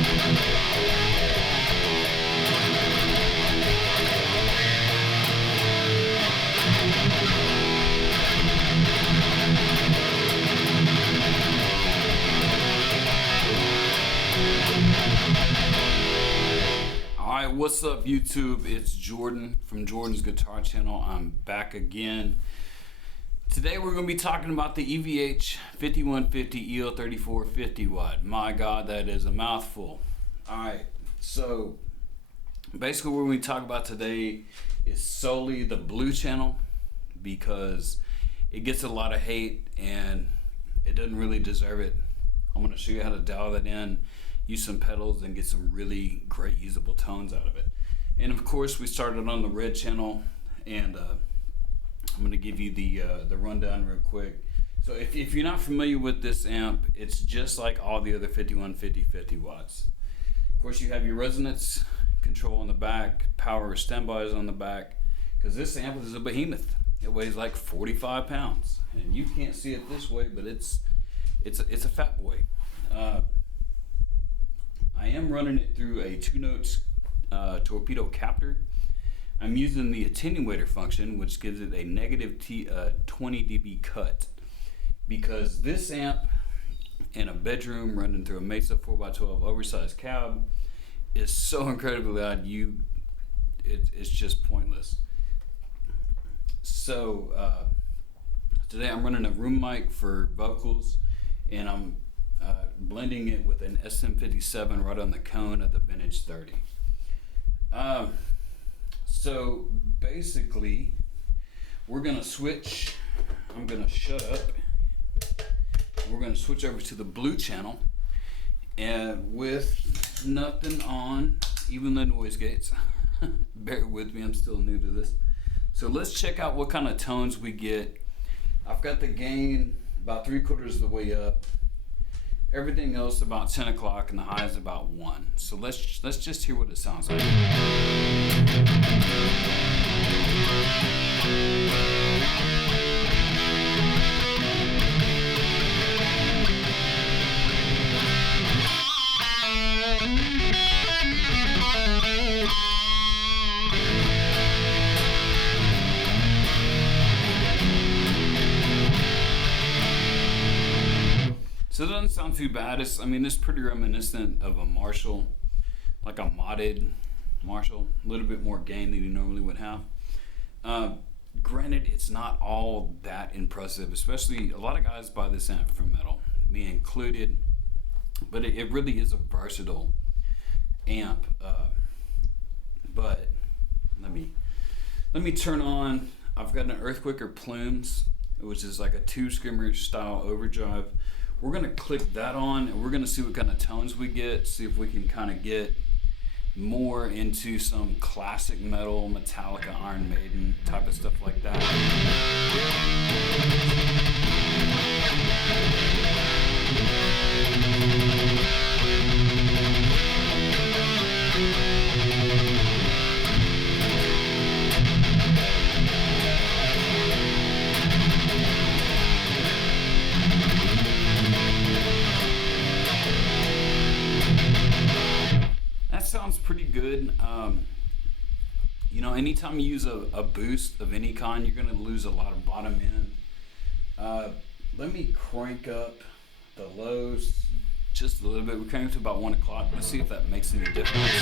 Alright, what's up YouTube? It's Jordan from Jordan's Guitar Channel. I'm back again. Today we're going to be talking about the EVH 5150 EL34 50 watt. My God, that is a mouthful. Alright, so basically what we're going to talk about today is solely the blue channel, because it gets a lot of hate and it doesn't really deserve it. I'm going to show you how to dial that in, use some pedals, and get some really great usable tones out of it. And of course we started on the red channel, and I'm going to give you the rundown real quick. So if you're not familiar with this amp, it's just like all the other 5150 50 watts. Of course you have your resonance control on the back, power standbys on the back, because this amp is a behemoth. It weighs like 45 pounds, and you can't see it this way, but it's a fat boy. I am running it through a 2-notes torpedo captor. I'm using the attenuator function, which gives it a negative 20 dB cut, because this amp in a bedroom running through a Mesa 4x12 oversized cab is so incredibly loud, it's just pointless. So today I'm running a room mic for vocals, and I'm blending it with an SM57 right on the cone of the Vintage 30. So basically we're gonna switch. I'm gonna shut up. We're gonna switch over to the blue channel, and with nothing on, even the noise gates. Bear with me, I'm still new to this. So let's check out what kind of tones we get. I've got the gain about 3/4 of the way up. Everything else about 10 o'clock, and the high is about 1. So let's just hear what it sounds like. So it doesn't sound too bad. It's pretty reminiscent of a Marshall, like a modded Marshall, a little bit more gain than you normally would have. Granted, it's not all that impressive, especially a lot of guys buy this amp for metal, me included, but it really is a versatile amp. But let me turn on. I've got an Earthquaker Plumes, which is like a 2 screamer style overdrive. We're gonna click that on, and we're gonna see what kind of tones we get, see if we can kind of get more into some classic metal, Metallica, Iron Maiden type of stuff like that. Sounds pretty good. Anytime you use a boost of any kind, you're going to lose a lot of bottom end. Let me crank up the lows just a little bit. We're cranking to about 1 o'clock. Let's see if that makes any difference.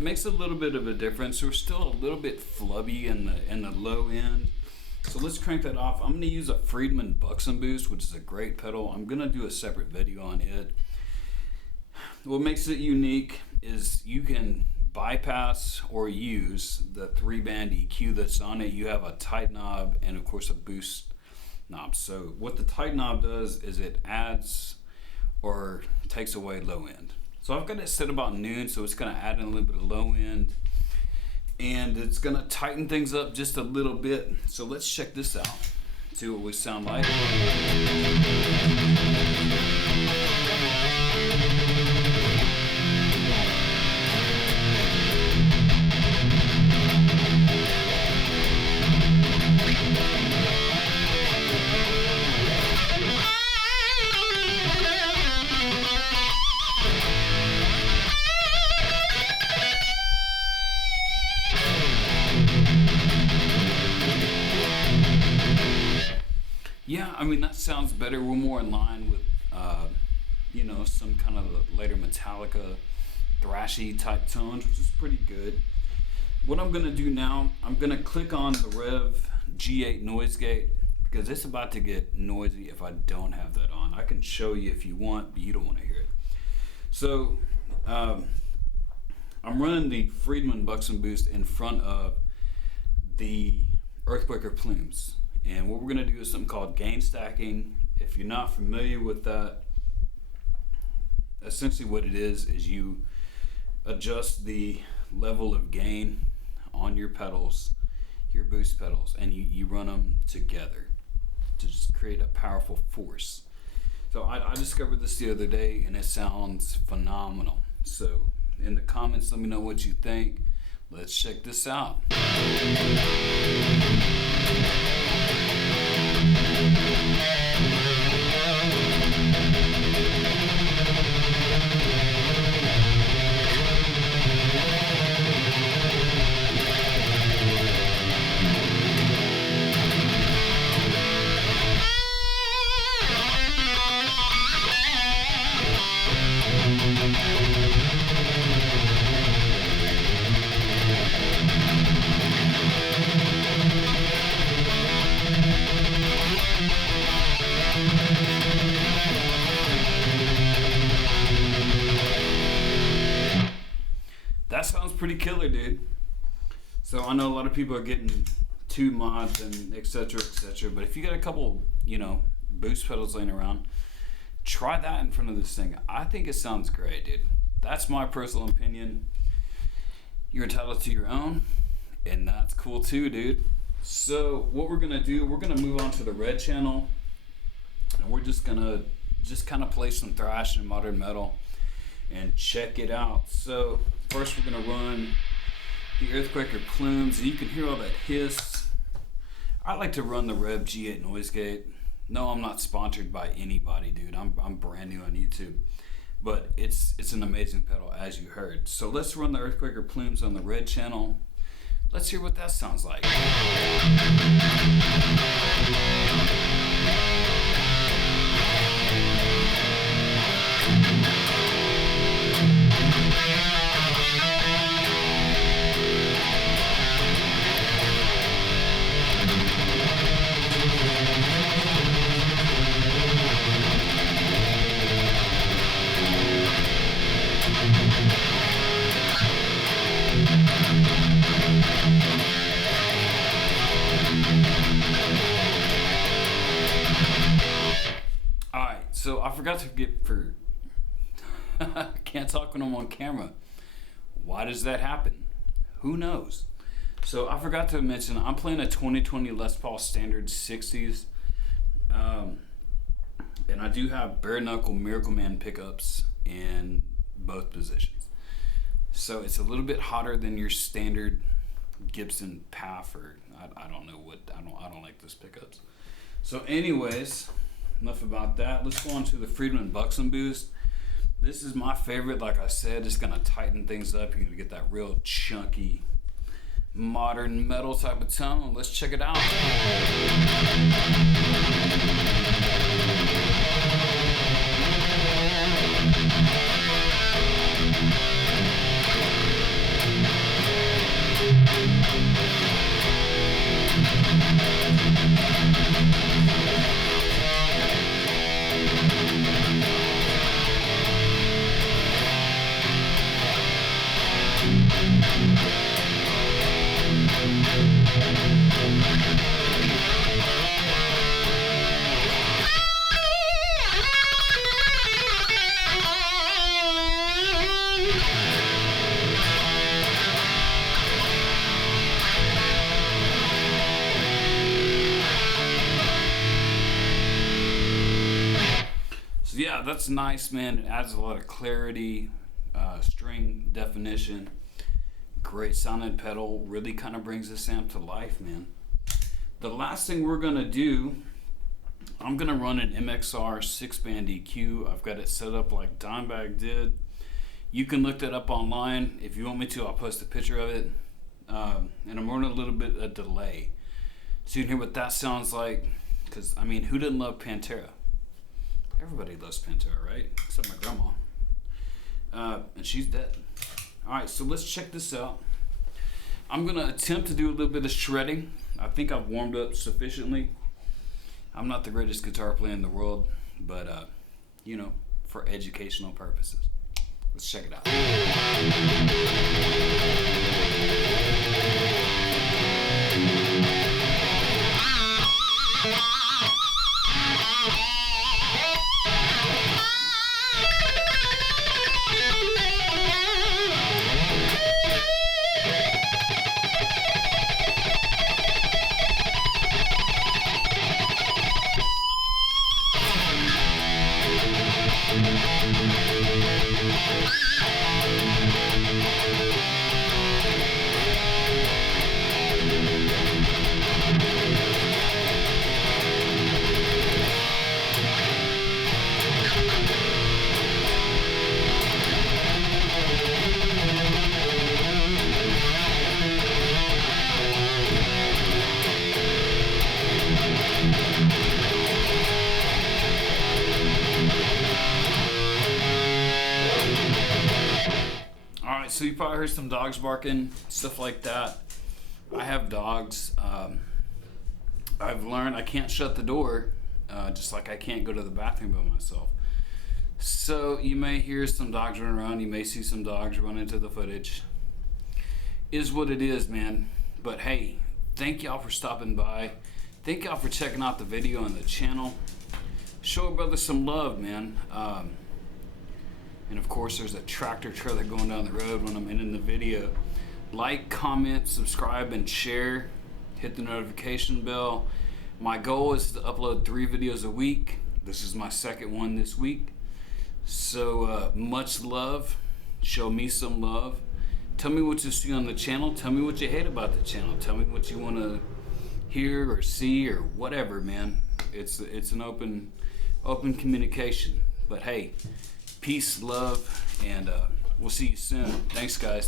Makes a little bit of a difference. We're still a little bit flubby in the low end, so let's crank that off. I'm going to use a Friedman Buxom boost, which is a great pedal. I'm going to do a separate video on it. What makes it unique is you can bypass or use the 3-band EQ that's on it. You have a tight knob and of course a boost knob. So what the tight knob does is it adds or takes away low end. So I've got it set about noon, so it's going to add in a little bit of low end, and it's going to tighten things up just a little bit. So let's check this out, see what we sound like. mean, that sounds better. We're more in line with, some kind of later Metallica, thrashy type tones, which is pretty good. What I'm gonna do now, I'm gonna click on the Rev G8 noise gate because it's about to get noisy if I don't have that on. I can show you if you want, but you don't want to hear it. So I'm running the Friedman Buxom Boost in front of the Earthquaker plumes. And what we're going to do is something called gain stacking. If you're not familiar with that, essentially what it is you adjust the level of gain on your pedals, your boost pedals, and you run them together to just create a powerful force. So I discovered this the other day and it sounds phenomenal. So in the comments, let me know what you think. Let's check this out. That sounds pretty killer, dude. So I know a lot of people are getting 2 mods and etc. But if you got a couple, boost pedals laying around, try that in front of this thing. I think it sounds great, dude. That's my personal opinion. You're entitled to your own, and that's cool too, dude. So what we're gonna do, we're gonna move on to the red channel, and we're just gonna kind of play some thrash and modern metal and check it out. So first we're gonna run the Earthquaker plumes, and you can hear all that hiss. I like to run the Rev G8 noise gate. No, I'm not sponsored by anybody, dude. I'm brand new on YouTube, but it's an amazing pedal, as you heard. So let's run the Earthquaker plumes on the red channel. Let's hear what that sounds like. So I forgot to can't talk when I'm on camera. Why does that happen? Who knows? So I forgot to mention I'm playing a 2020 Les Paul Standard 60s. And I do have bare knuckle Miracle Man pickups in both positions. So it's a little bit hotter than your standard Gibson PAF, or I don't know what, I don't like those pickups. So anyways, enough about that. Let's go on to the Friedman Buxom Boost. This is my favorite. Like I said, it's gonna tighten things up. You're gonna get that real chunky modern metal type of tone. Let's check it out. Yeah, that's nice, man. It adds a lot of clarity, string definition, great sounding pedal, really kind of brings this amp to life, man. The last thing we're gonna do, I'm gonna run an MXR 6-band EQ. I've got it set up like Dimebag did. You can look that up online. If you want me to, I'll post a picture of it. And I'm running a little bit of delay, so you can hear what that sounds like. Because, I mean, who didn't love Pantera? Everybody loves Pantera, right? Except my grandma. And she's dead. Alright, so let's check this out. I'm going to attempt to do a little bit of shredding. I think I've warmed up sufficiently. I'm not the greatest guitar player in the world, but, you know, for educational purposes. Let's check it out. Alright, so you probably heard some dogs barking, stuff like that. I have dogs. I've learned I can't shut the door, just like I can't go to the bathroom by myself. So you may hear some dogs run around, you may see some dogs run into the footage. Is what it is, man. But hey, thank y'all for stopping by. Thank y'all for checking out the video on the channel. Show a brother some love, man. And of course, there's a tractor trailer going down the road when I'm ending the video. Like, comment, subscribe, and share. Hit the notification bell. My goal is to upload 3 videos a week. This is my second one this week. So much love. Show me some love. Tell me what you see on the channel. Tell me what you hate about the channel. Tell me what you want to hear or see or whatever, man. It's an open communication. But hey, peace, love, and we'll see you soon. Thanks, guys.